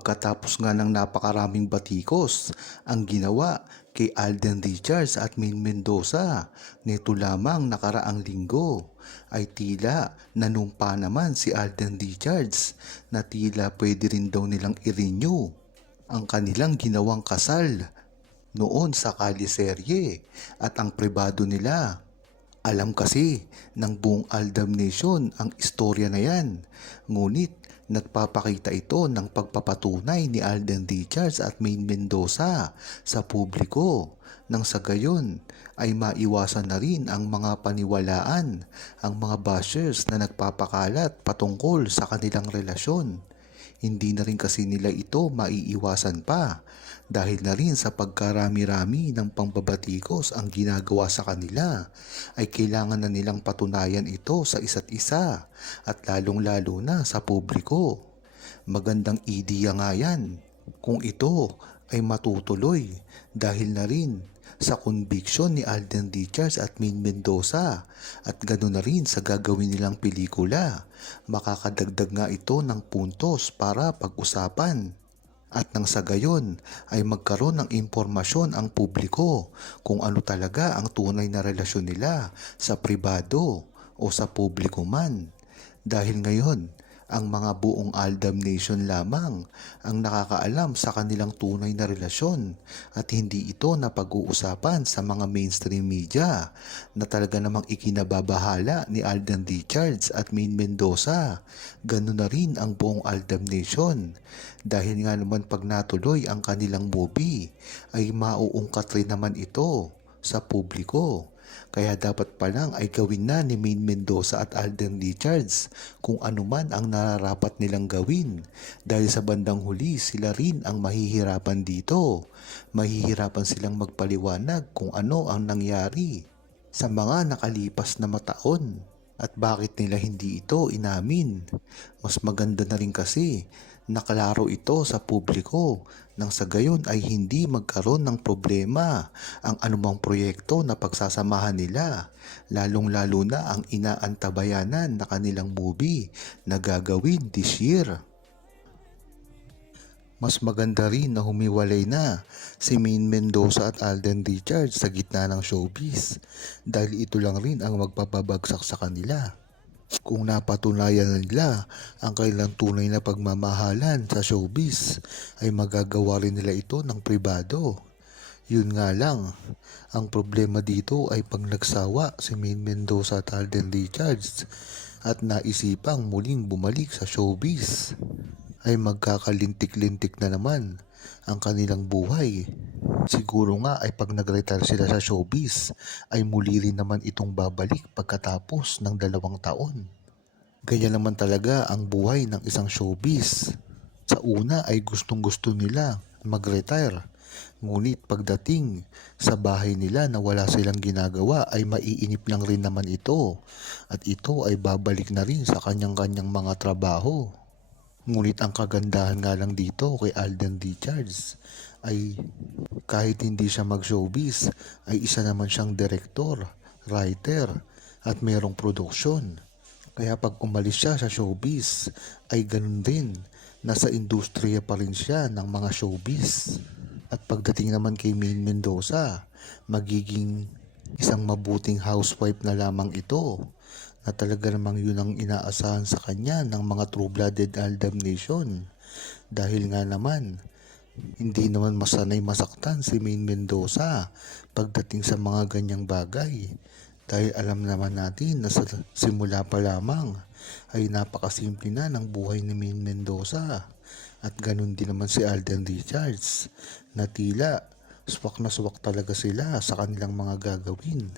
pagkatapos nga ng napakaraming batikos ang ginawa kay Alden Richards at Maine Mendoza nito lamang nakaraang linggo ay tila nanumpa naman si Alden Richards na tila pwede rin daw nilang i-renew ang kanilang ginawang kasal noon sa kaliserye at ang pribado nila. Alam kasi ng buong Aldam Nation ang istorya na yan, ngunit nagpapakita ito ng pagpapatunay ni Alden Richards at Maine Mendoza sa publiko nang sa gayon ay maiwasan na rin ang mga paniwalaan, ang mga bashers na nagpapakalat patungkol sa kanilang relasyon. Hindi na rin kasi nila ito maiiwasan pa dahil na rin sa pagkarami-rami ng pambabatikos ang ginagawa sa kanila ay kailangan na nilang patunayan ito sa isa't isa at lalong-lalo na sa publiko. Magandang ideya nga yan kung ito ay matutuloy dahil na rin sa conviction ni Alden Richards at Maine Mendoza at ganoon na rin sa gagawin nilang pelikula. Makakadagdag nga ito ng puntos para pag-usapan. At nang sa gayon ay magkaroon ng impormasyon ang publiko kung ano talaga ang tunay na relasyon nila sa pribado o sa publiko man. Dahil ngayon, ang mga buong Aldam Nation lamang ang nakakaalam sa kanilang tunay na relasyon at hindi ito na pag-uusapan sa mga mainstream media na talaga namang ikinababahala ni Alden Richards at Maine Mendoza. Ganun na rin ang buong Aldam Nation dahil nga naman pag natuloy ang kanilang movie ay mauungkat rin naman ito sa publiko. Kaya dapat pa lang ay gawin na ni Maine Mendoza at Alden Richards kung ano man ang nararapat nilang gawin dahil sa bandang huli sila rin ang mahihirapan dito. Mahihirapan silang magpaliwanag kung ano ang nangyari sa mga nakalipas na mataon at bakit nila hindi ito inamin. Mas maganda na rin kasi nakalaro ito sa publiko nang sa gayon ay hindi magkaroon ng problema ang anumang proyekto na pagsasamahan nila, lalong-lalo na ang inaantabayanan na kanilang movie na gagawin this year. Mas maganda rin na humiwalay na si Maine Mendoza at Alden Richards sa gitna ng showbiz dahil ito lang rin ang magpapabagsak sa kanila. Kung napatunayan nila ang kailang tunay na pagmamahalan sa showbiz ay magagawa rin nila ito ng pribado. Yun nga lang, ang problema dito ay pag nagsawa si Maine Mendoza at Alden Richards at naisipang muling bumalik sa showbiz ay magkakalintik-lintik na naman ang kanilang buhay. Siguro nga ay pag nag-retire sila sa showbiz ay muli rin naman itong babalik pagkatapos ng 2 taon. Ganyan naman talaga ang buhay ng isang showbiz. Sa una ay gustong-gusto nila mag-retire. Ngunit pagdating sa bahay nila na wala silang ginagawa ay maiinip lang rin naman ito. At ito ay babalik na rin sa kanyang-kanyang mga trabaho. Ngunit ang kagandahan nga lang dito kay Alden Richards ay kahit hindi siya mag-showbiz ay isa naman siyang direktor, writer at merong produksyon. Kaya pag umalis siya sa showbiz ay ganun din, nasa industriya pa rin siya ng mga showbiz. At pagdating naman kay Maine Mendoza, magiging isang mabuting housewife na lamang ito na talaga namang yun ang inaasahan sa kanya ng mga true-blooded Aldam Nation. Dahil nga naman, hindi naman masanay masaktan si Maine Mendoza pagdating sa mga ganyang bagay. Dahil alam naman natin na sa simula pa lamang ay napakasimple na ng buhay ni Maine Mendoza. At ganun din naman si Alden Richards na tila swak na swak talaga sila sa kanilang mga gagawin.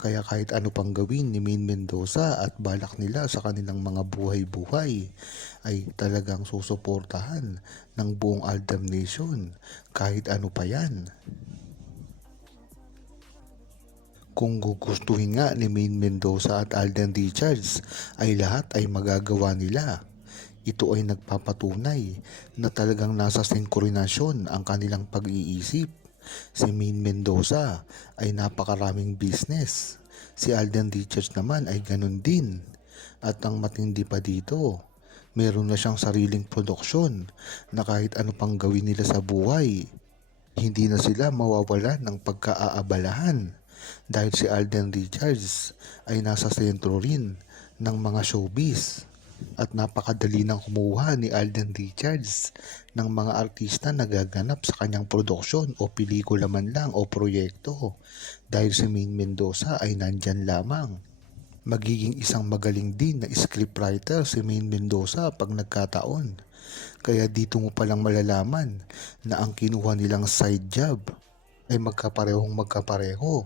Kaya kahit ano pang gawin ni Maine Mendoza at balak nila sa kanilang mga buhay-buhay ay talagang susuportahan ng buong Aldam Nation kahit ano pa yan. Kung gugustuhin nga ni Maine Mendoza at Alden Richards ay lahat ay magagawa nila. Ito ay nagpapatunay na talagang nasa sinkronasyon ang kanilang pag-iisip. Si Maine Mendoza ay napakaraming business. Si Alden Richards naman ay ganun din. At ang matindi pa dito, Meron na siyang sariling produksyon na kahit ano pang gawin nila sa buhay, hindi na sila mawawalan ng pagkaaabalahan dahil si Alden Richards ay nasa sentro rin ng mga showbiz. At napakadali nang kumuha ni Alden Richards ng mga artista na gaganap sa kanyang produksyon o pelikula man lang o proyekto dahil si Maine Mendoza ay nandyan lamang. Magiging isang magaling din na scriptwriter si Maine Mendoza pag nagkataon. Kaya dito mo palang malalaman na ang kinuha nilang side job ay magkapareho.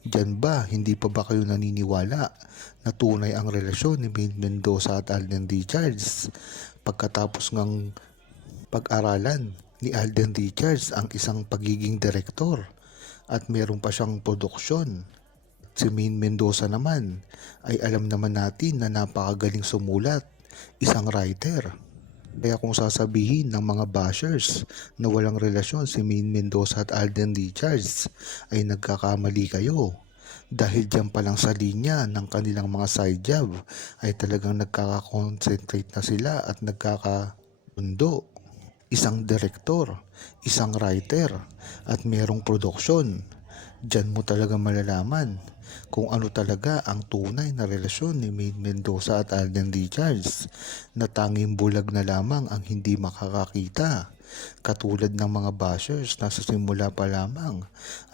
Diyan ba, hindi pa ba kayo naniniwala na tunay ang relasyon ni Maine Mendoza at Alden Richards? Pagkatapos ngang pag-aralan ni Alden Richards ang isang pagiging direktor at meron pa siyang produksyon. Si Maine Mendoza naman ay alam naman natin na napakagaling sumulat, isang writer. Kaya kung sasabihin ng mga bashers na walang relasyon si Maine Mendoza at Alden Richards ay nagkakamali kayo. Dahil diyan pa lang sa linya ng kanilang mga side job ay talagang nagkaka-concentrate na sila at nagkakasundo. Isang direktor, isang writer at merong produksyon. Diyan mo talaga malalaman kung ano talaga ang tunay na relasyon ni Maine Mendoza at Alden Richards na tanging bulag na lamang ang hindi makakakita. Katulad ng mga bashers na sa simula pa lamang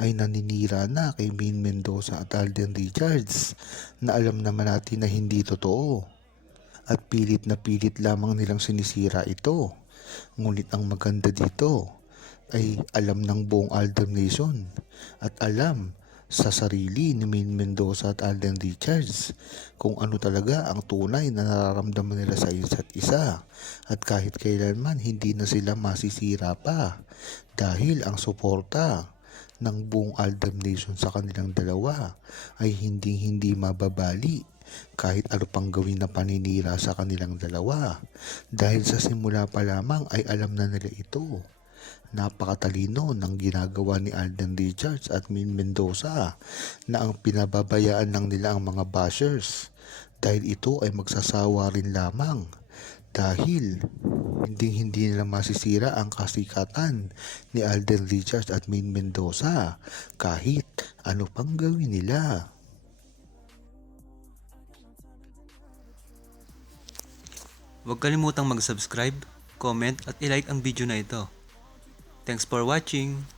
ay naninira na kay Maine Mendoza at Alden Richards na alam naman natin na hindi totoo. At pilit na pilit lamang nilang sinisira ito. Ngunit ang maganda dito ay alam ng buong Aldam Nation at alam sa sarili ni Maine Mendoza at Alden Richards kung ano talaga ang tunay na nararamdaman nila sa isa't isa at kahit kailanman hindi na sila masisira pa dahil ang suporta ng buong Aldam Nation sa kanilang dalawa ay hindi mababali kahit ano pang gawin na paninira sa kanilang dalawa dahil sa simula pa lamang ay alam na nila ito. Napakatalino ng ginagawa ni Alden Richards at Maine Mendoza na ang pinababayaan lang nila ang mga bashers dahil ito ay magsasawa rin lamang dahil hindi nila masisira ang kasikatan ni Alden Richards at Maine Mendoza kahit ano pang gawin nila. Huwag kalimutang mag-subscribe, comment at i-like ang video na ito. Thanks for watching!